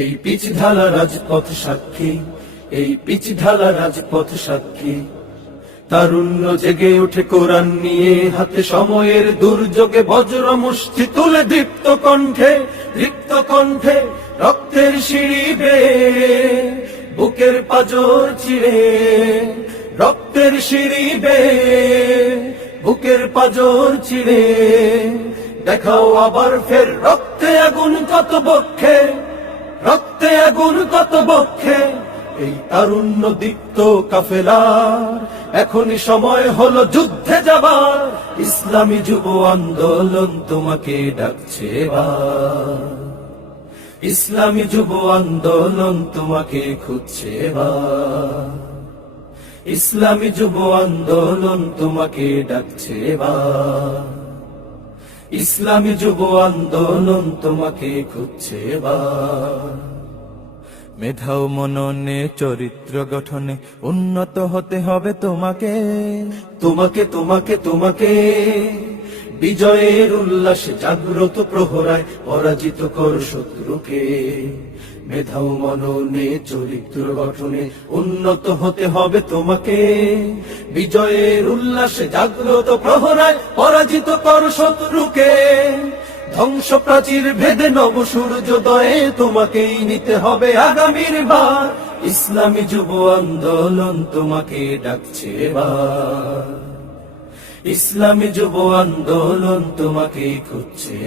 এই পিচ ঢালা রাজপথ সাক্ষী, এই পিচ ঢালা রাজপথ সাক্ষী। তারুণ্য জেগে ওঠে কোরআন নিয়ে, হাতে সময়ের দুর্যোগে বজ্র মুষ্টি তুলে দীপ্ত কণ্ঠে দীপ্ত কণ্ঠে রক্তের সিঁড়ি বেয়ে, বুকের পাজর চিড়ে রক্তের সিঁড়ি বেয়ে, বুকের পাজর চিড়ে দেখাও আবার ফের রক্তে আগুন কত বক্ষে রক্তে আগুন কত বক্ষে? এই তারুণ্য দীপ্ত কাফেলার। এখনই সময় হলো যুদ্ধে যাবার। ইসলামী যুব আন্দোলন তোমাকে ডাকছে ইসলামী যুব আন্দোলন তোমাকে খুঁজছে ইসলামী যুব আন্দোলন তোমাকে ডাকছে এবার। ইসলামী যুব আন্দোলন তোমাকে খুঁজছে মেধাও মেধা মননে, চরিত্র গঠনে উন্নত হতে হবে তোমাকে। তোমাকে তোমাকে তোমাকে। বিজয়ের উল্লাসে জাগ্রত প্রহরায় পরাজিত কর শত্রুকে। মেধা ও মননে চরিত্র গঠনে উন্নত হতে হবে তোমাকে। বিজয়ের উল্লাসে জাগ্রত প্রহরায় পরাজিত কর শত্রুকে। ধ্বংস প্রাচীর ভেদে নব সূর্যোদয়ে তোমাকেই নিতে হবে আগামীর বার। ইসলামী যুব আন্দোলন তোমাকে ডাকছে এবার। ইসলামী যুব আন্দোলন তোমাকে খুঁজছে।